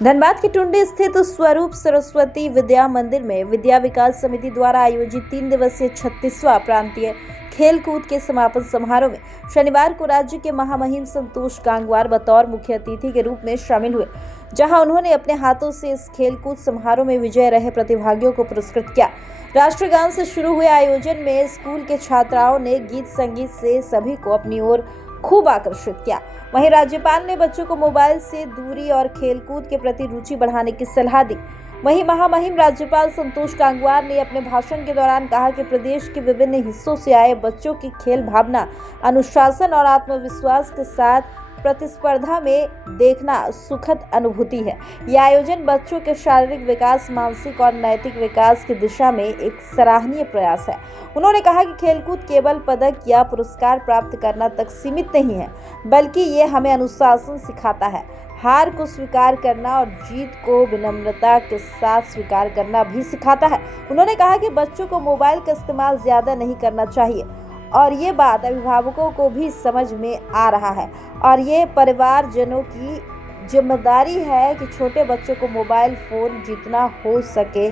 धनबाद की टुंडी स्थित स्वरूप सरस्वती विद्या मंदिर में विद्या विकास समिति द्वारा आयोजित 3 दिवसीय 36वां प्रांतीय खेलकूद के समापन समारोह में शनिवार को राज्य के महामहिम संतोष गांगवार बतौर मुख्य अतिथि के रूप में शामिल हुए, जहां उन्होंने अपने हाथों से इस खेलकूद समारोह में विजय रहे प्रतिभागियों को पुरस्कृत किया। राष्ट्रगान से शुरू हुए आयोजन में स्कूल के छात्राओं ने गीत संगीत से सभी को अपनी ओर खूब आकर्षित किया। वहीं राज्यपाल ने बच्चों को मोबाइल से दूरी और खेलकूद के प्रति रुचि बढ़ाने की सलाह दी। वहीं महामहिम राज्यपाल संतोष गांगवार ने अपने भाषण के दौरान कहा कि प्रदेश के विभिन्न हिस्सों से आए बच्चों की खेल भावना, अनुशासन और आत्मविश्वास के साथ प्रतिस्पर्धा में देखना सुखद अनुभूति है। यह आयोजन बच्चों के शारीरिक विकास, मानसिक और नैतिक विकास की दिशा में एक सराहनीय प्रयास है। उन्होंने कहा कि खेलकूद केवल पदक या पुरस्कार प्राप्त करना तक सीमित नहीं है, बल्कि ये हमें अनुशासन सिखाता है, हार को स्वीकार करना और जीत को विनम्रता के साथ स्वीकार करना भी सिखाता है। उन्होंने कहा कि बच्चों को मोबाइल का इस्तेमाल ज़्यादा नहीं करना चाहिए और ये बात अभिभावकों को भी समझ में आ रहा है और ये परिवारजनों की जिम्मेदारी है कि छोटे बच्चों को मोबाइल फोन जितना हो सके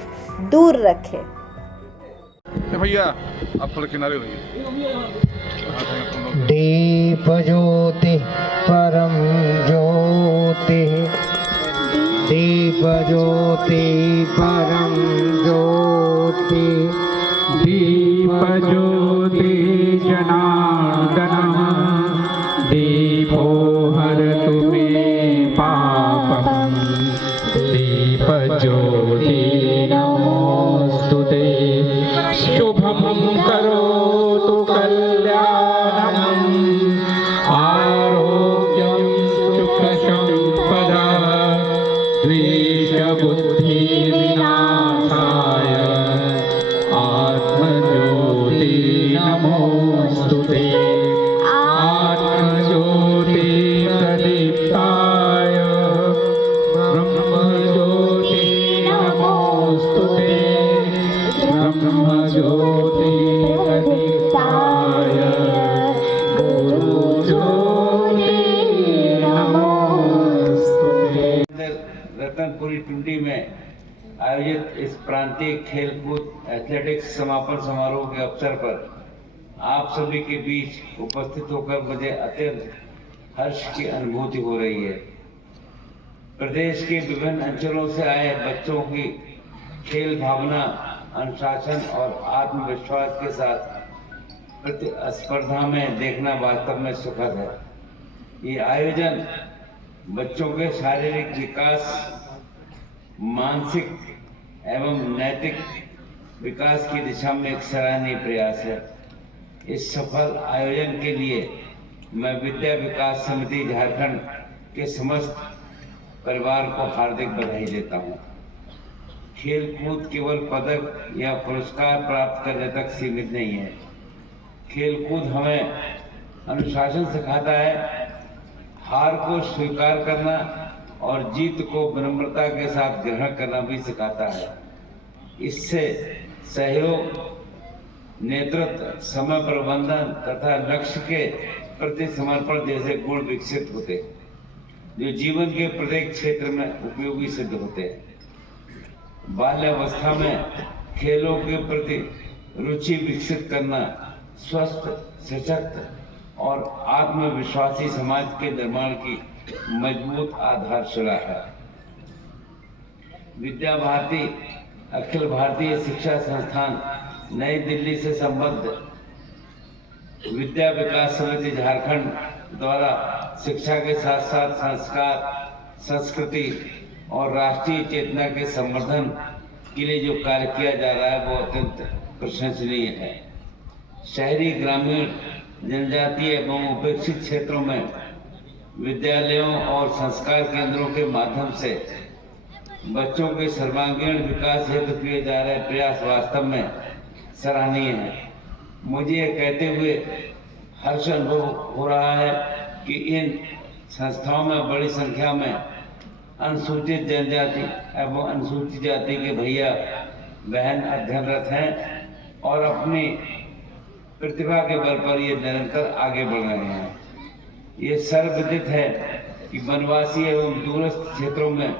दूर रखें। भैया आप थोड़े किनारे रहिए। दीप ज्योति परम ज्योति, दीप ज्योति परम ज्योति, दीप ज्योति जनार्दन, दीपो हरतु मे पापम, दीप ज्योति नमोस्तुते, शुभम करोतु कल्याणम, आरोग्यम सुख संपदा, द्वेष बुद्धि विनाशाय, आत्मज्योति नमोस्तुते, आत्मज्योति प्रदीप्ताय, ब्रह्मज्योति नमोस्तुते, ब्रह्मज्योति प्रदीप्ताय, गुरुज्योति नमोस्तुते। रतनपुरी टुंडी में आयोजित इस प्रांतीय खेलकूद एथलेटिक्स समापन समारोह के अवसर पर आप सभी के बीच उपस्थित होकर मुझे अत्यंत हर्ष की अनुभूति हो रही है। प्रदेश के विभिन्न अंचलों से आए बच्चों की खेल भावना, अनुशासन और आत्मविश्वास के साथ प्रतिस्पर्धा में देखना वास्तव में सुखद है। ये आयोजन बच्चों के शारीरिक विकास, मानसिक एवं नैतिक विकास की दिशा में एक सराहनीय प्रयास है। इस सफल आयोजन के लिए मैं विद्या विकास समिति झारखंड के समस्त परिवार को हार्दिक बधाई देता हूं। खेलकूद केवल पदक या पुरस्कार प्राप्त करने तक सीमित नहीं है। खेलकूद हमें अनुशासन सिखाता है, हार को स्वीकार करना और जीत को विनम्रता के साथ ग्रहण करना भी सिखाता है। इससे सहयोग, नेतृत्व, समय प्रबंधन तथा लक्ष्य के प्रति समर्पण जैसे गुण विकसित होते हैं, जो जीवन के प्रत्येक क्षेत्र में उपयोगी सिद्ध होते हैं। बाल्यावस्था में खेलों के प्रति रुचि विकसित करना स्वस्थ, सशक्त और आत्मविश्वासी समाज के निर्माण की मजबूत आधारशिला है। विद्या भारती अखिल भारतीय शिक्षा संस्थान नई दिल्ली से संबद्ध विद्या विकास समिति झारखंड द्वारा शिक्षा के साथ साथ संस्कार, संस्कृति और राष्ट्रीय चेतना के संवर्धन के लिए जो कार्य किया जा रहा है वो अत्यंत प्रशंसनीय है। शहरी, ग्रामीण, जनजातीय एवं उपेक्षित क्षेत्रों में विद्यालयों और संस्कार केंद्रों के माध्यम से बच्चों के सर्वांगीण विकास हेतु किए जा रहे प्रयास वास्तव में सराहनीय है। मुझे यह कहते हुए हर्ष अनुभव हो रहा है कि इन संस्थाओं में बड़ी संख्या में अनुसूचित जनजाति एवं अनुसूचित जाति के भैया बहन अध्ययनरत हैं और अपनी प्रतिभा के बल पर ये निरंतर आगे बढ़ रहे हैं। ये सर्वविदित है कि वनवासी एवं दूरस्थ क्षेत्रों में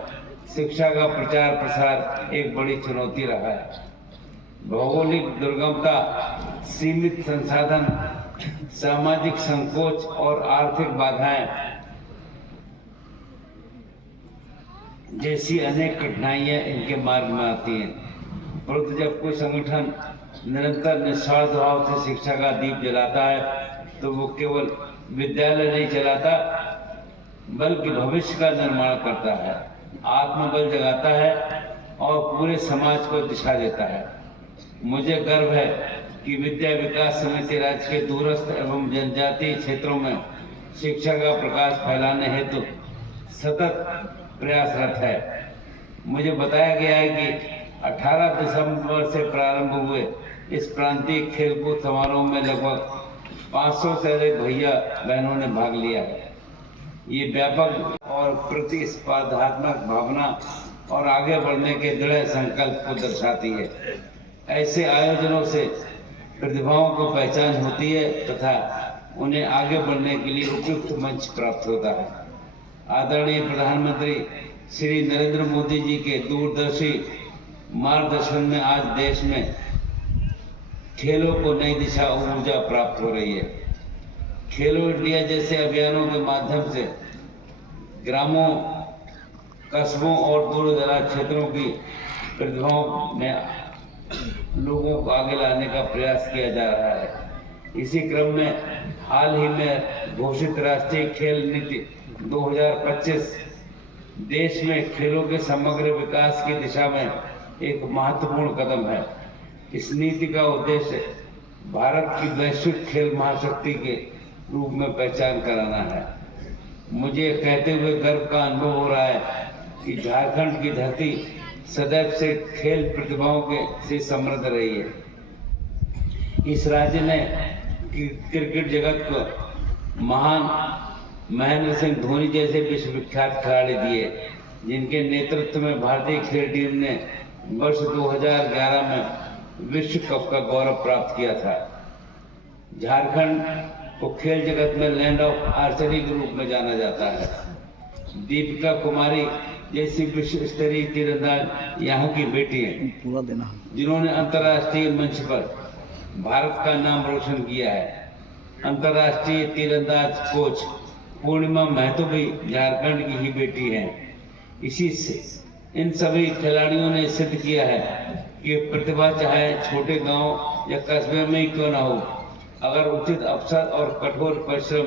शिक्षा का प्रचार प्रसार एक बड़ी चुनौती रहा है। भौगोलिक दुर्गमता, सीमित संसाधन, सामाजिक संकोच और आर्थिक बाधाएं जैसी अनेक कठिनाइयां इनके मार्ग में आती हैं। परंतु जब कोई संगठन निरंतर निस्वार्थ भाव से शिक्षा का दीप जलाता है तो वो केवल विद्यालय नहीं चलाता बल्कि भविष्य का निर्माण करता है, आत्मबल जगाता है और पूरे समाज को दिशा देता है। मुझे गर्व है कि विद्या विकास समिति राज्य के दूरस्थ एवं जनजातीय क्षेत्रों में शिक्षा का प्रकाश फैलाने हेतु सतत प्रयासरत है। मुझे बताया गया है कि 18 दिसंबर से प्रारंभ हुए इस प्रांतीय खेलकूद समारोह में लगभग 500 से अधिक भैया बहनों ने भाग लिया है। ये व्यापक और प्रतिस्पर्धात्मक भावना और आगे बढ़ने के दृढ़ संकल्प को दर्शाती है। ऐसे आयोजनों से प्रतिभाओं को पहचान होती है तथा उन्हें आगे बढ़ने के लिए उपयुक्त मंच प्राप्त होता है। आदरणीय प्रधानमंत्री श्री नरेंद्र मोदी जी के दूरदर्शी मार्गदर्शन में आज देश में खेलों को नई दिशा और ऊर्जा प्राप्त हो रही है। खेलो इंडिया जैसे अभियानों के माध्यम से ग्रामों, कस्बों और दूर दराज क्षेत्रों की प्रतिभाओं में लोगों को आगे लाने का प्रयास किया जा रहा है। इसी क्रम में हाल ही में घोषित राष्ट्रीय खेल नीति 2025 देश में खेलों के समग्र विकास की दिशा में एक महत्वपूर्ण कदम है। इस नीति का उद्देश्य भारत की वैश्विक खेल महाशक्ति के रूप में पहचान कराना है। मुझे कहते हुए गर्व का अनुभव हो रहा है कि झारखंड की धरती सदैव से खेल प्रतिभाओं के से समृद्ध रही है। इस राज्य ने क्रिकेट जगत को महान महेंद्र सिंह धोनी जैसे विश्वविख्यात खिलाड़ी दिए, जिनके नेतृत्व में भारतीय खेल टीम ने वर्ष 2011 में विश्व कप का गौरव प्राप्त किया था। झारखंड को खेल जगत में लैंड ऑफ आर्चरी के रूप में जाना जाता है। दीपिका कुमारी जैसी विश्व स्तरीय तीरंदाज यहाँ की बेटी है, जिन्होंने अंतर्राष्ट्रीय मंच पर भारत का नाम रोशन किया है। अंतर्राष्ट्रीय तीरंदाज कोच पूर्णिमा महतो भी झारखंड की ही बेटी है। इसी से इन सभी खिलाड़ियों ने सिद्ध किया है कि प्रतिभा चाहे छोटे गांव या कस्बे में ही क्यों ना हो, अगर उचित अवसर और कठोर परिश्रम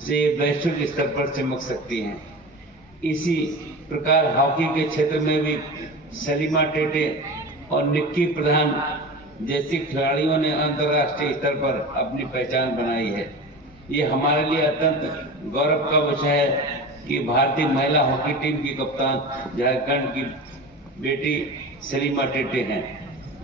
से वैश्विक स्तर पर चमक सकती हैं। इसी प्रकार हॉकी के क्षेत्र में भी सलीमा टेटे और निक्की प्रधान जैसी खिलाड़ियों ने अंतर्राष्ट्रीय स्तर पर अपनी पहचान बनाई है। ये हमारे लिए अत्यंत गौरव का विषय है कि भारतीय महिला हॉकी टीम की कप्तान झारखंड की बेटी सलीमा टेटे हैं।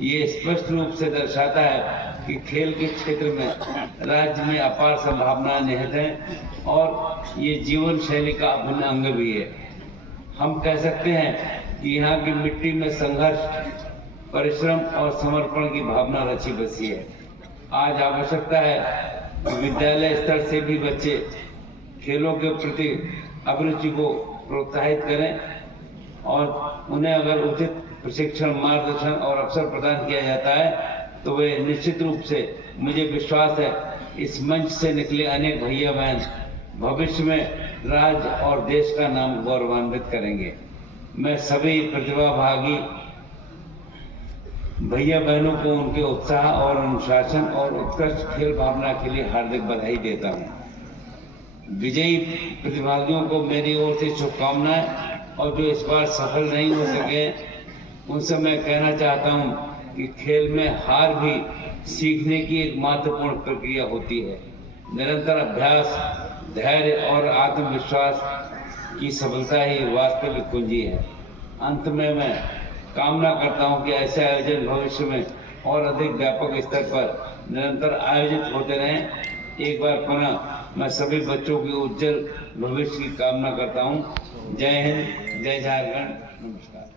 ये स्पष्ट रूप से दर्शाता है कि खेल के क्षेत्र में राज्य में अपार संभावनाएं निहित हैं और ये जीवन शैली का अभिन्न अंग भी है। हम कह सकते हैं कि यहाँ की मिट्टी में संघर्ष, परिश्रम और समर्पण की भावना रची बसी है। आज आवश्यकता है कि विद्यालय स्तर से भी बच्चे खेलों के प्रति अभिरुचि को प्रोत्साहित करें और उन्हें अगर उचित प्रशिक्षण, मार्गदर्शन और अवसर प्रदान किया जाता है तो वे निश्चित रूप से, मुझे विश्वास है, इस मंच से निकले अनेक भैया बहन भविष्य में राज्य और देश का नाम गौरवान्वित करेंगे। मैं सभी प्रतिभाभागी भैया बहनों को उनके उत्साह और अनुशासन और उत्कृष्ट खेल भावना के लिए हार्दिक बधाई देता हूँ। विजयी प्रतिभागियों को मेरी ओर से शुभकामनाएं और जो इस बार सफल नहीं हो सके उनसे मैं कहना चाहता हूँ कि खेल में हार भी सीखने की एक महत्वपूर्ण प्रक्रिया होती है। निरंतर अभ्यास, धैर्य और आत्मविश्वास की सफलता ही वास्तविक कुंजी है। अंत में मैं कामना करता हूं कि ऐसे आयोजन भविष्य में और अधिक व्यापक स्तर पर निरंतर आयोजित होते रहें। एक बार पुनः मैं सभी बच्चों के उज्जवल भविष्य की कामना करता हूं। जय हिंद, जय झारखंड, नमस्कार।